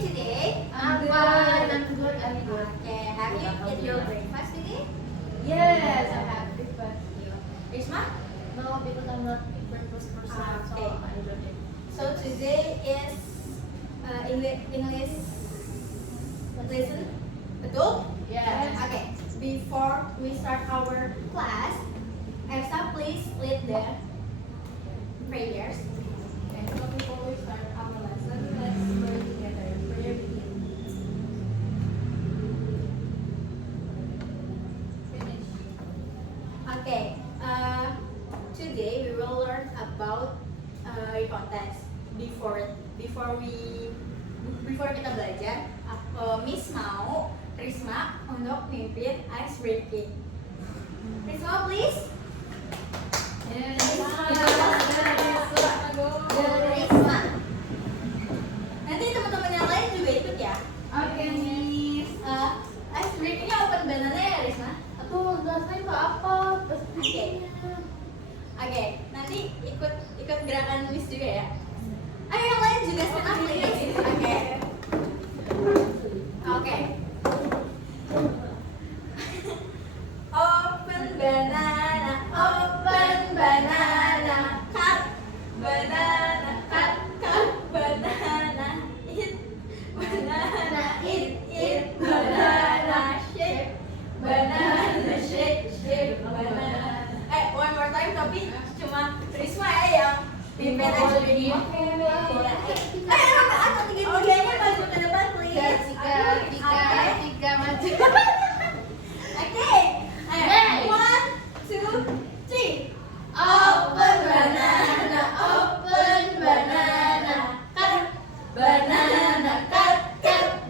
today? I'm good. I'm good. I'm good. Okay, have you eaten your breakfast today? Yes, I have breakfast. Risma? No, because I'm not a breakfast person, so Okay. I don't eat. So today is English lesson, betul? Yes. Okay, before we start our class, Elsa please lead the prayers. Okay, so before we start our lesson, let's pray together. Prayer begins. Finish. Okay, today we will learn about contents. Before kita belajar, Miss mau Risma untuk mimpin ice breaking. Risma please. Yes. Risma. Nanti teman-teman yang lain juga ikut ya. Okay, Miss. Ice breakingnya open banana ya Risma. Aduh, dasarnya nggak apa? Oke, nanti ikut gerakan Miss juga ya. Ayo yang lain juga stand up please. Oke. Open banana, cut banana, cut banana, eat banana, eat banana, shake banana. One more time tapi cuma Risma ya yang pimpin aja begini. Atau tiga-tiganya maju ke depan please. Tiga maju. Oke. Ayo. 1, 2, 3. Open banana, cut banana, cut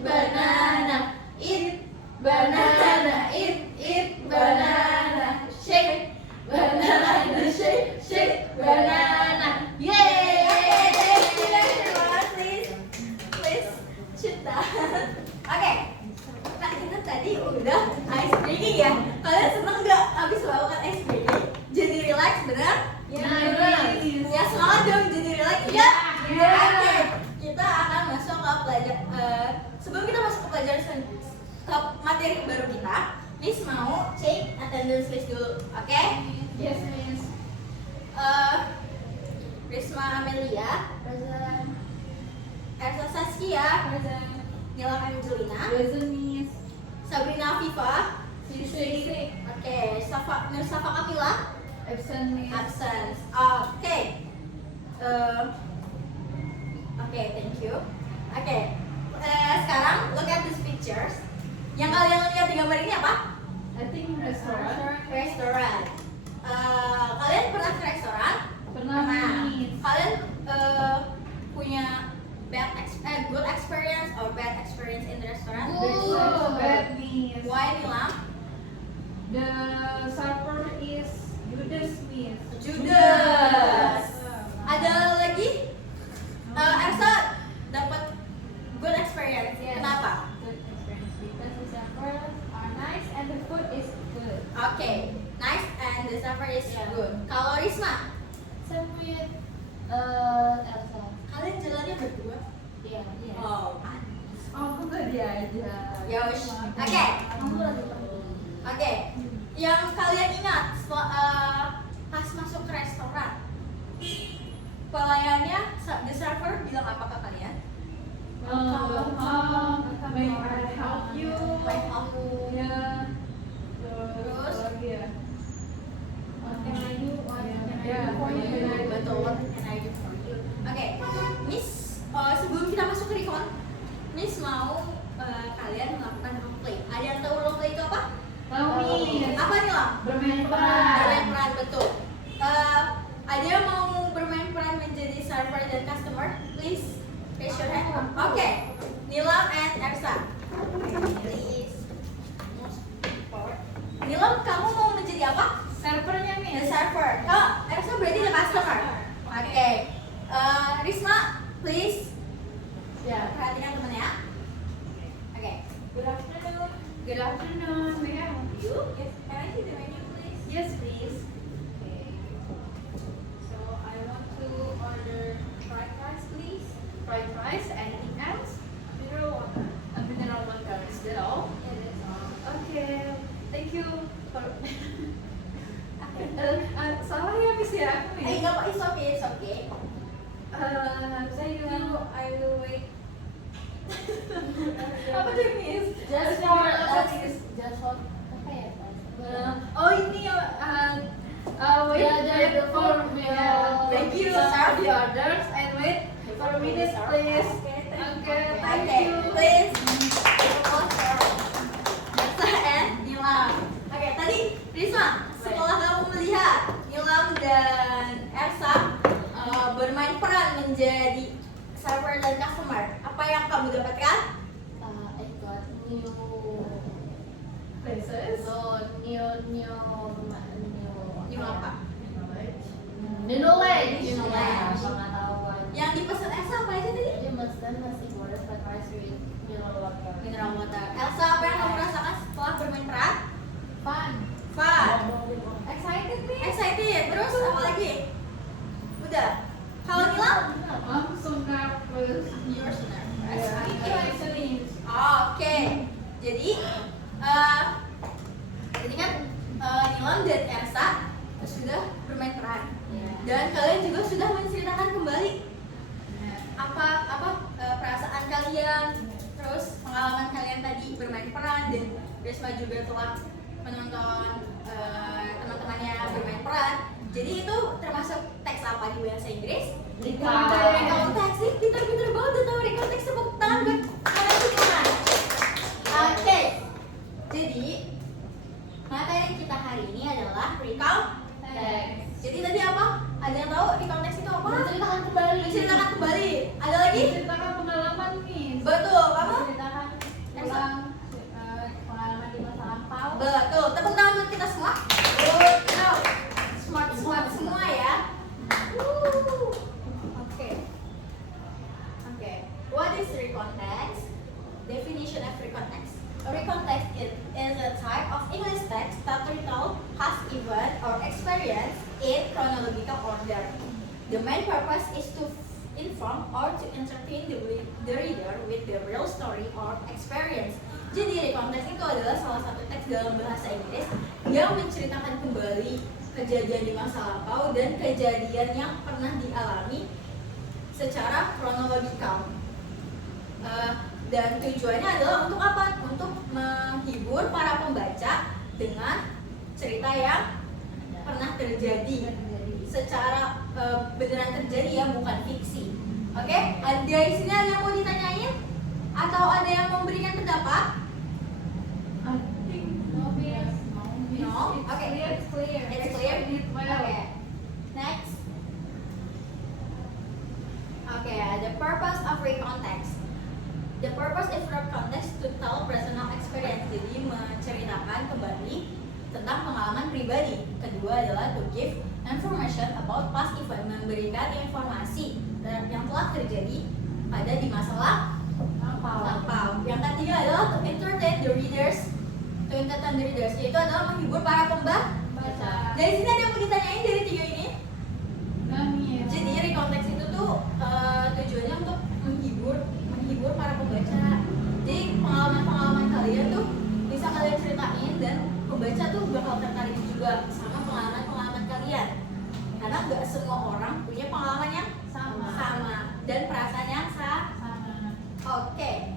banana, eat banana, eat banana, shake banana, shake banana. Yay! Thank you everyone. Please sit down. Oke. Nah, kita tadi udah ice breaking ya. Kalian seneng nggak abis melakukan ice breaking? Jadi relax, bener? Ya, semangat dong jadi relax. Ya. Oke. Kita akan masuk ke sebelum kita masuk ke pelajaran ke materi baru kita, Miss mau cek attendance list dulu, oke? Yes, Miss. Risma Amelia, Present. Elsa Saskia, Present. Nila Angelina, Present, Miss. Sabrina Viva, Sisi. oke, Nur Safa Kapila, Absent, Miss. absence. Oke. Oke, thank you. Oke. Sekarang look at these pictures. Yang kalian lihat di gambar ini apa? I think restaurant. Restoran. Kalian pernah ke restoran? Pernah, Miss. Kalian punya good experience or bad experience in the restaurant? Good. Bad, Miss. Why, Nilam? The server is Judas, Miss. Judas. Ada lagi? Elsa dapat good experience. Yes. Kenapa? Good experience because the servers are nice and the food is good. Oke, nice and the server is Yeah. good. Kalau Risma, Same with Elsa. kalian jalannya berdua? Iya. Oh, Aku nggak diajak. ya wis. Oke. Kamu lagi pergi. Oke, yang kalian ingat pas masuk ke restoran, pelayannya, the server bilang apa ke kalian? May I help you? May I help you? Ya. Terus? Lagi ya. What can I do? What can I Ya, do for you? betul. What can I do for you? Oke, Miss, sebelum kita masuk ke recon, Miss mau kalian melakukan roleplay. Ada yang tahu roleplay itu apa? Tahu, Miss. Apa nih lah? Bermain peran. Bermain peran, betul. Ada yang mau bermain peran menjadi server dan customer? Please raise your hand. Oke, Nilam and Ersa. Please. Nilam, kamu mau menjadi apa? Servernya, The Miss. server. Oh, Ersa berarti the customer. Oke. Risma, please. Ya. Perhatikan teman ya. Oke. Good afternoon. Good afternoon. May I help you? Yes, can I see the menu, please? Yes, please. Okay. So I want to order fried rice, please. Fried rice. Anything else? Mineral thank you for salah ya Miss ya aku nih. Nggak apa, it's okay. Thank you, I will wait. Apa tuh Miss? Just for apa ya? Oh ini wait for Thank you, serve sir. the orders and wait for a minute please. Okay, thank you. Please. Nesa and Nilam. Oke, tadi Risma, setelah kamu melihat Nilam dan Ersa bermain peran menjadi server dan customer, apa yang kamu dapatkan? I got new Places. New apa? New knowledge. New knowledge. Pengetahuan. Yang dipesan Ersa apa aja tadi? Jadi maksudnya nasi goreng fried rice with mineral water. Mineral water. Elsa, apa yang kamu rasakan setelah bermain peran? Fun. Fun. Excited nih. Excited. Terus apa lagi? Udah. Kalau Nilam? I'm so nervous. You're so nervous. Yeah, Oke. actually. Oke. Jadi kan Nilam dan Ersa sudah bermain peran. Dan kalian juga sudah menceritakan kembali apa perasaan kalian, terus pengalaman kalian tadi bermain peran, dan Risma juga telah menonton teman-temannya bermain peran. Jadi itu termasuk teks apa di bahasa Inggris? Recall teks. Pintar-pintar banget udah tahu recall teks. Tepuk tangan buat kalian semua. Oke. Jadi materi kita hari ini adalah recall teks. Jadi tadi apa? Ada yang tahu recall teks itu apa? Menceritakan kembali. Menceritakan kembali. Ada lagi? Ceritakan pengalaman Miss. Betul. Kamu? Ceritakan ulang pengalaman di masa lampau. Betul. Tepuk tangan buat kita semua. Good job. Smart semua ya. Oke. What is recall text? Definition of recall text. Recall text is a type of English text that recall past event or experience in chronological order. The main purpose is to inform or to entertain the reader with the real story or experience. Jadi recall text itu adalah salah satu teks dalam bahasa Inggris yang menceritakan kembali kejadian di masa lampau dan kejadian yang pernah dialami secara kronologikal. Dan tujuannya adalah untuk apa? Untuk menghibur para pembaca dengan cerita yang pernah terjadi secara beneran terjadi ya, bukan fiksi. Oke? Ada di sini ada yang mau ditanyain? Atau ada yang memberikan pendapat? I think no Miss. No? It's Okay. clear. It's clear. It's clear? Explain it well. Okay. Next. Okay, the purpose of recontext. The purpose is for context to tell personal experience. Jadi menceritakan kembali tentang pengalaman pribadi. Kedua adalah to give information about past event, memberikan informasi yang telah terjadi pada di masa lampau. Yang ketiga adalah to entertain the readers. Yaitu adalah menghibur para pembaca. Dari sini ada yang mau ditanyain dari tiga ini? Jadi rekonteks itu tuh tujuannya untuk menghibur para pembaca. Jadi pengalaman kalian tuh bisa kalian ceritain dan pembaca tuh bakal tertarik juga sama pengalaman kalian. Karena nggak semua orang punya pengalaman yang sama dan perasaan yang sama. Oke.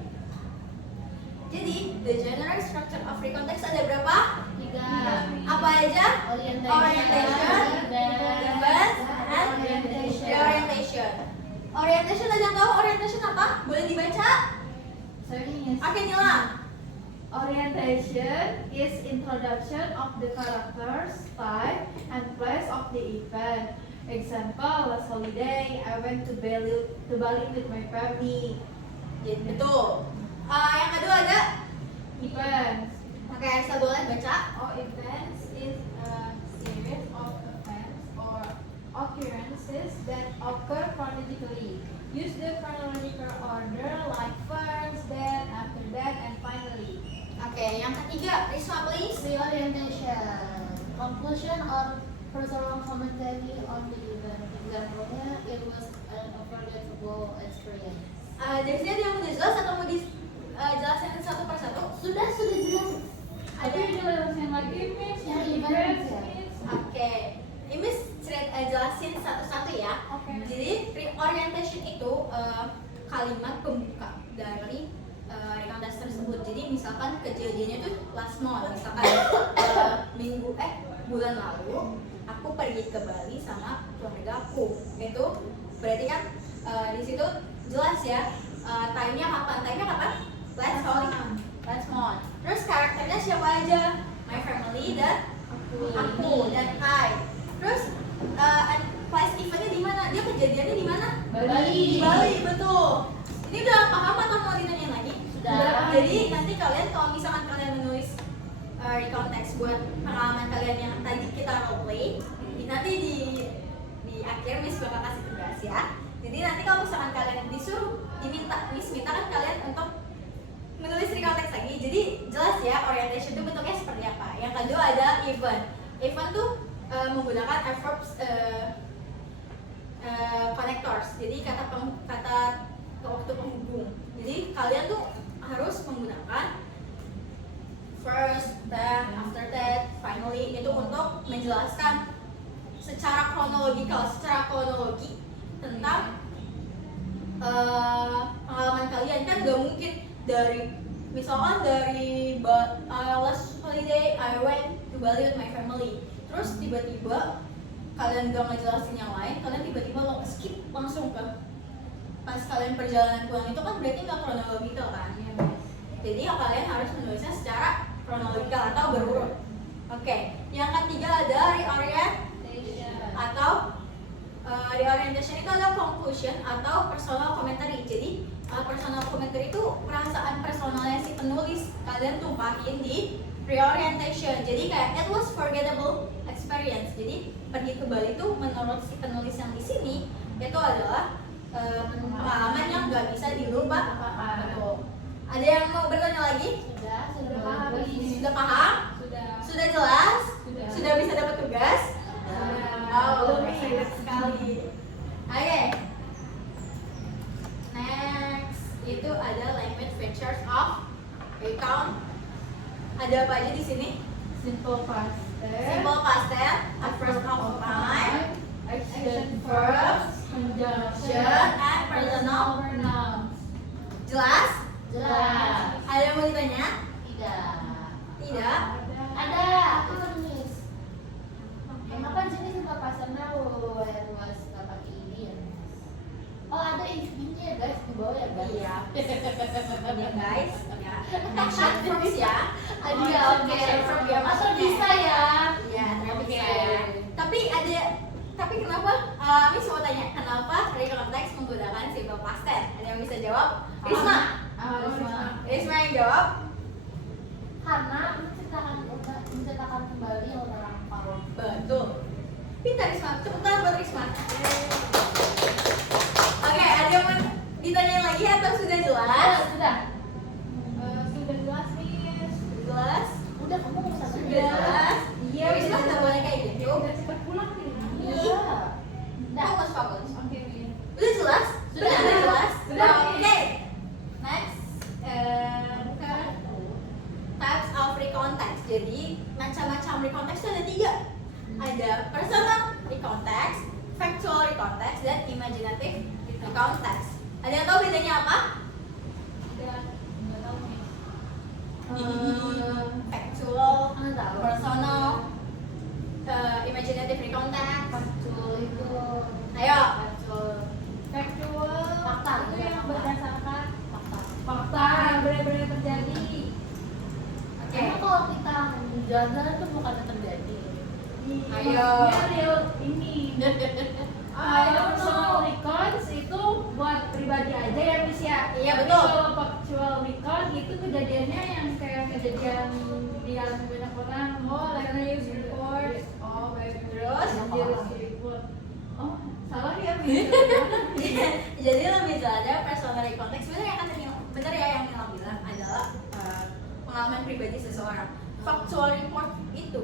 Jadi the general structure of recontext ada berapa? 3. Apa aja? Orientation, Defense, and orientation. Orientation ada yang tahu orientation apa? Boleh dibaca? Oke, Nilam. Orientation is introduction of the characters, type, and place of the event. Example, last holiday, I went to Bali with my family. Jadi betul. Yang kedua ada Events. Oke, Elsa boleh baca. Events is a series of events or occurrences that occur chronologically. Use the chronological order like first, then, after that, and finally. Oke, yang ketiga, Risma please. Reorientation, conclusion or personal commentary on the event. Example-nya, it was an unforgettable experience. Dari sini ada yang udah jelas atau mau dijelasin satu persatu? Sudah jelas. Tapi jelasin lagi Miss, Yang yang event, event ya. Miss. Oke, ini Miss jelasin satu-satu ya. Oke. Jadi reorientation itu kalimat pembuka dari rekonteks tersebut. Jadi misalkan kejadiannya itu last month, misalkan bulan lalu aku pergi ke Bali sama keluarga aku. Itu berarti kan di situ jelas ya time-nya kapan? Time-nya kapan? Last month. Terus karakternya siapa aja? My family dan aku dan I. Terus place eventnya di mana? Dia kejadiannya di mana? Bali. Di Bali, betul. Ini udah paham atau mau ditanyain lagi? Sudah. Jadi nanti kalian kalau misalkan kalian menulis rekonteks buat pengalaman kalian yang tadi kita role play, nanti di akhir Miss bakal kasih tugas ya. Jadi nanti kalau misalkan kalian Miss minta kan kalian untuk menulis rekonteks lagi. Jadi jelas ya orientation itu bentuknya seperti apa. Yang kedua ada event. Event tuh menggunakan verbs connectors. Jadi kata waktu penghubung. Jadi kalian tuh harus menggunakan first, then, after that, finally itu untuk menjelaskan secara kronologi tentang pengalaman kalian. Kan gak mungkin misalkan dari last holiday I went to Bali with my family, terus tiba-tiba kalian gak ngejelasin yang lain, kalian tiba-tiba skip langsung ke pas kalian perjalanan pulang, itu kan berarti gak kronologikal kan. Jadi ya kalian harus menulisnya secara kronologikal atau berurut. Oke, yang ketiga ada reorientation itu adalah conclusion atau personal commentary. Jadi personal commentary itu perasaan personalnya si penulis kalian tumpahin di reorientation. Jadi kayak it was forgettable experience. Jadi pergi ke Bali itu menurut si penulis yang di sini itu adalah pengalaman yang nggak bisa dilupakan. Betul. Ada yang mau bertanya lagi? Sudah habis. Sudah paham? Sudah jelas? Sudah bisa dapat tugas? Oh, excited sekali. Oke. Next, itu ada language features of recount. Ada apa aja di sini? Simple past Simple past tense, a first of time, action verbs, conjunction, and personal. pronouns. Jelas? Jelas. Ada yang mau ditanya? Tidak. Tidak? Ada. Aku nulis. Kenapa di sini suka pasarnya where was nggak pakai ini ya? Oh ada instrumennya ya guys di bawah ya guys. Iya. Ya guys, ya. Action verbs ya. Ada ya oke. Action verb ya. Masuk bisa ya. Iya, ternyata bisa Oke. ya. Tapi kenapa? Miss mau tanya, kenapa rekonteks menggunakan simple past tense? Ada yang bisa jawab? Risma. Risma yang jawab. Karena menceritakan kembali orang awal. Betul. Pintar Risma. Tepuk tangan buat Risma. Oke, ada yang mau ditanyain lagi atau sudah jelas? Sudah. Sudah jelas Miss. Jelas? Udah kamu nggak usah Sudah jelas? Iya, Risma nggak boleh kayak gitu. Udah cepat pulang nih. Iya. Kamu harus fokus. Oke Miss. Udah jelas? Sudah. Udah jelas? Sudah. Oke. Next, types of recontext. Jadi macam-macam recontext itu ada 3. Ada personal recontext, factual recontext, dan imaginative recontext. Ada yang tahu bedanya apa? Nggak tahu Miss. Factual, Nggak tahu. personal, imaginative recontext. Factual itu. Ayo. Factual Fakta, itu iya, yang fakta. berdasarkan Fakta. fakta yang benar-benar terjadi. Oke. Karena kalau kita jalan-jalan itu bukan terjadi. Ayo. Maksudnya real ini. Personal recons itu buat pribadi aja ya Miss ya. Iya, Tapi betul. Kalau factual recon itu kejadiannya yang kayak kejadian di alam banyak orang. Oh, like news report. Oh, baik. Terus? News report. Oh, salah ya Miss. Jadi lebih jelasnya personal recontext benar ya yang Mila bilang adalah pengalaman pribadi seseorang. Factual recon itu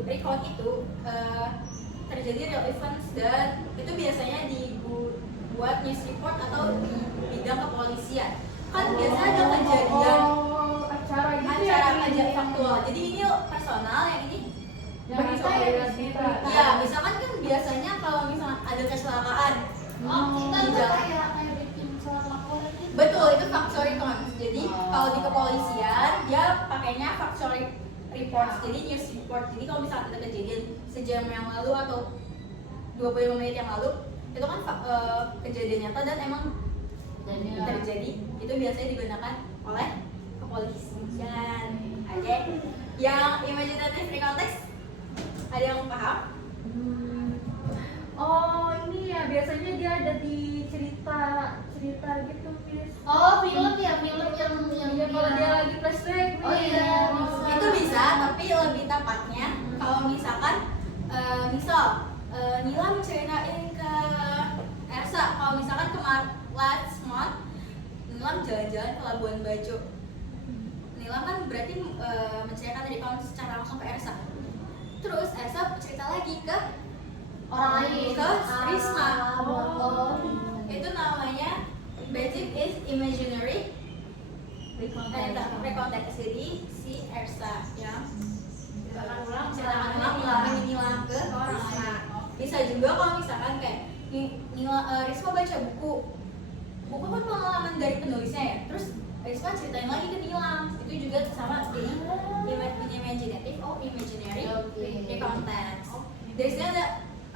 terjadi real events dan itu biasanya dibuat news report atau di bidang kepolisian. Kan biasanya ada kejadian acara gitu ya. acara faktual. Jadi ini personal personal, yang ini Yang kita ya kita. ya misalkan kan biasanya kalau misalkan ada kecelakaan Oh, kita di tuh jalan. kayak bikin surat laporan gitu. Betul, itu factory counts. Jadi Oh. kalau di kepolisian dia pakainya factory reports, jadi news report. Jadi kalau misalkan ada kejadian sejam yang lalu atau 25 menit yang lalu, itu kan kejadian nyata dan emang terjadi, itu biasanya digunakan oleh kepolisian. Oke, yang imaginative recontext ada yang paham? Oh ini ya biasanya dia ada di cerita gitu Miss. Oh, film yang Ya kalau dia lagi flashback. Oh, iya, bisa. Itu bisa, tapi lebih tepatnya kalau misalkan Nila menceritain ke Ersa kalau misalkan last month Nila jalan-jalan ke Labuan Bajo. Nila kan berarti menceritakan dari kawan secara langsung ke Ersa. Terus Ersa cerita lagi ke orang lain. ke Risma. Oh. Itu namanya basic is imaginary recontext. Jadi si Ersa yang ceritakan ulang Nila ke Risma. Bisa juga kalau misalkan kayak Risma baca buku kan pengalaman dari penulisnya ya, terus Risma ceritain lagi ke Nila, itu juga sama jadi imaginative imaginary recontext. Dari sini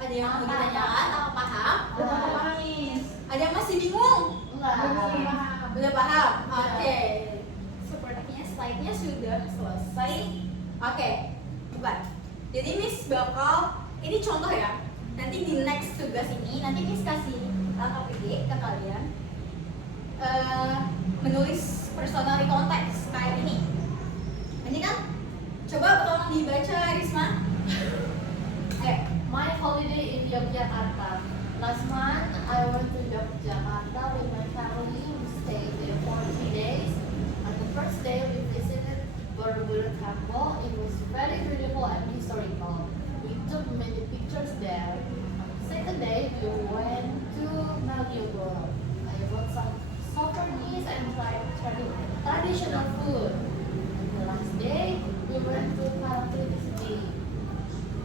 ada yang mau ditanyakan atau paham? Paham Miss. Ada yang masih bingung? Enggak. Udah paham? Oke. Sepertinya slide-nya sudah selesai. Oke, bukan. Jadi Miss bakal, ini contoh ya. Nanti di next tugas ini, nanti Miss kasih KPG ke kalian. Menulis personal recontext kayak ini. Ini kan, coba tolong dibaca Risma. My holiday in Yogyakarta. Last month, I went to Yogyakarta with my family. We stayed there for 3 days. On the first day, we visited Borobudur Temple. It was very beautiful and historical. We took many pictures there. On the second day, we went to Malioboro. I bought some souvenirs and tried traditional food. On the last day, we went to Parangtritis City.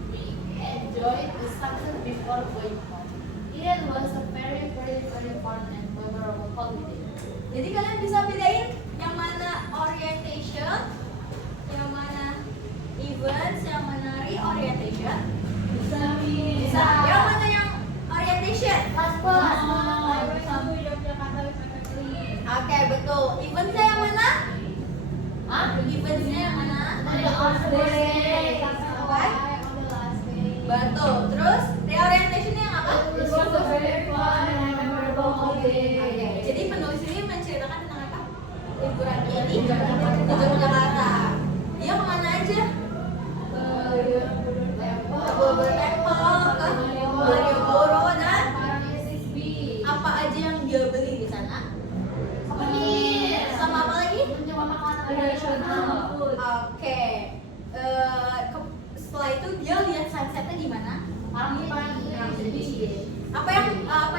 We enjoyed the sunset before going home. It was a very fun and memorable holiday. Jadi kalian bisa bedain yang mana orientation, yang mana events, yang mana reorientation? Bisa Bisa. Yang mana yang orientation? Pas. Oke, betul. Eventsnya yang mana? Hah? Eventsnya yang mana? Betul. Terus reorientationnya yang apa? Jadi penulis ini menceritakan tentang apa? Liburan ini di Yogyakarta. Dia kemana aja? Ke Borobudur Temple, ke Malioboro, dan apa aja yang dia beli di sana? Sama apa lagi? Oke. Setelah itu dia lihat sunsetnya di mana? Apa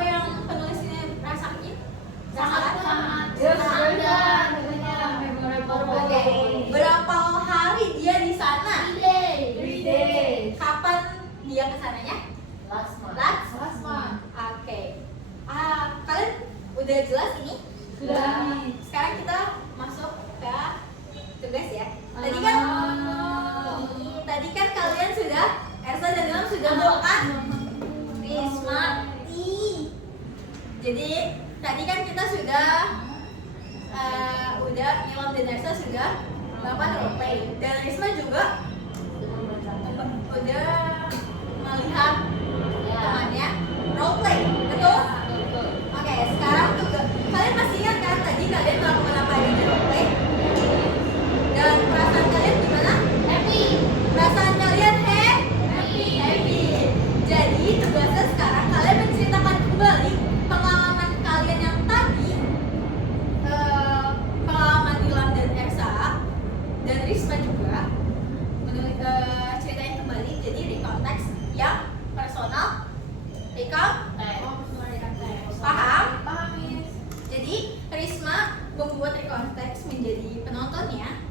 yang penulis ini rasain? Oke. Berapa hari dia di sana? 3 days. Kapan dia kesananya? Last month. Last month. Oke. Kalian udah jelas ini? Sekarang kita masuk ke tugas ya. Tadi kan kalian sudah, Ersa dan Ilham sudah melakukan Risma. Jadi tadi kan kita sudah Ilham dan Ersa sudah melakukan roleplay, dan Risma juga udah melihat temannya roleplay, betul? Oke, sekarang tugas kalian masih ingat kan tadi kalian melakukan apa aja di roleplay? Dan perasaan kalian gimana? Happy. Perasaan kalian happy. Jadi tugasnya sekarang kalian menceritakan kembali pengalaman kalian yang tadi, pengalaman Ilham dan Ersa dan Risma juga, ceritain kembali. Jadi recontext yang personal, paham? Jadi Risma membuat recontext menjadi penontonnya.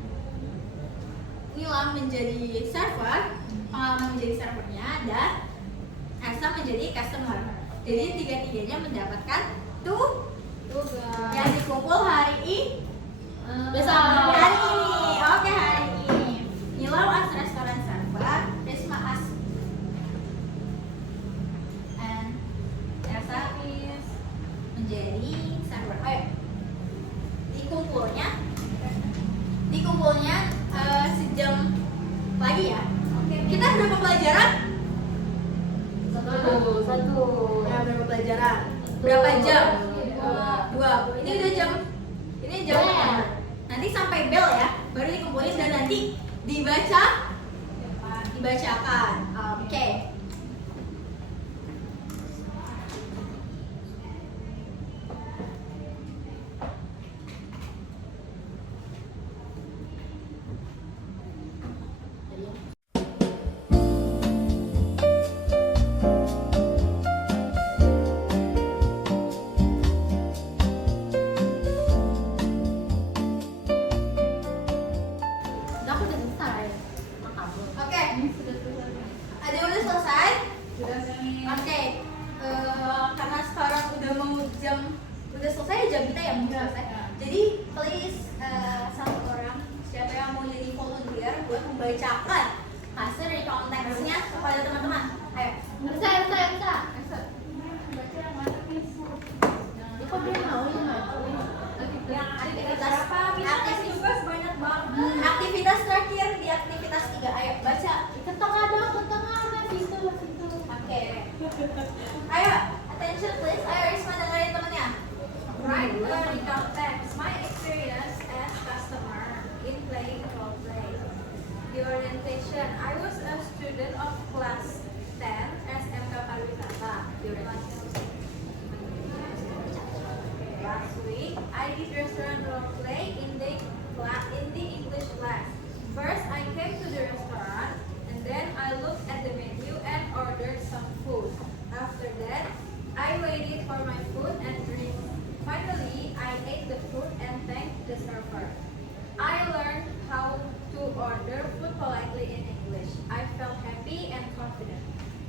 Nila menjadi server, pengalaman menjadi servernya, dan Elsa menjadi customer. Jadi tiga-tiganya mendapatkan Tugas. yang dikumpul hari ini. Besok. Hari ini, oke hari ini. Nila as restoran server, Risma as and Elsa is menjadi server. Ayo, dikumpulnya sejam lagi ya. Oke. Kita berapa pelajaran? Satu. Ya, berapa pelajaran? Berapa jam? Dua. Ini udah jam. Ini jam Bel. berapa? Nanti sampai bel ya, baru dikumpulin dan nanti dibacakan. Oke. Aku udah selesai. Maaf. Oke. Sudah selesai. Ada yang udah selesai? Sudah Miss. Oke. Karena sekarang udah mau udah selesai jam kita ya mau selesai. Jadi please satu orang siapa yang mau jadi volunteer buat membacakan hasil recount text-nya kepada teman-teman. Ayo. Elsa. Elsa, baca yang mana Miss? Kok dia mau ya? Yang aktivitas Tugas banyak banget. aktivitas terakhir di aktivitas 3. Ayo baca. Ke tengah dong, ke tengah. Situ. Oke. Ayo attention please. Ayo Risma dengerin temennya. Write a recount text. My experience as customer in playing role play. The orientation. I was a student of class 10 SMK Pariwisata. The orientation. Last week, I did restaurant role play in the English class. First, I came to the restaurant and then I looked at the menu and ordered some food. After that, I waited for my food and drink. Finally, I ate the food and thanked the server. I learned how to order food politely in English. I felt happy and confident.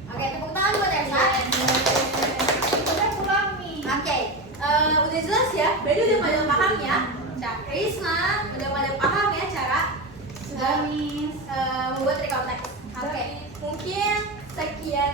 Oke, tepuk tangan buat Elsa. Udah pulang nih. Oke, udah jelas ya. Berarti udah pada paham ya. Risma udah pada paham ya cara Sudah Miss. membuat recount text. Oke, mungkin sekian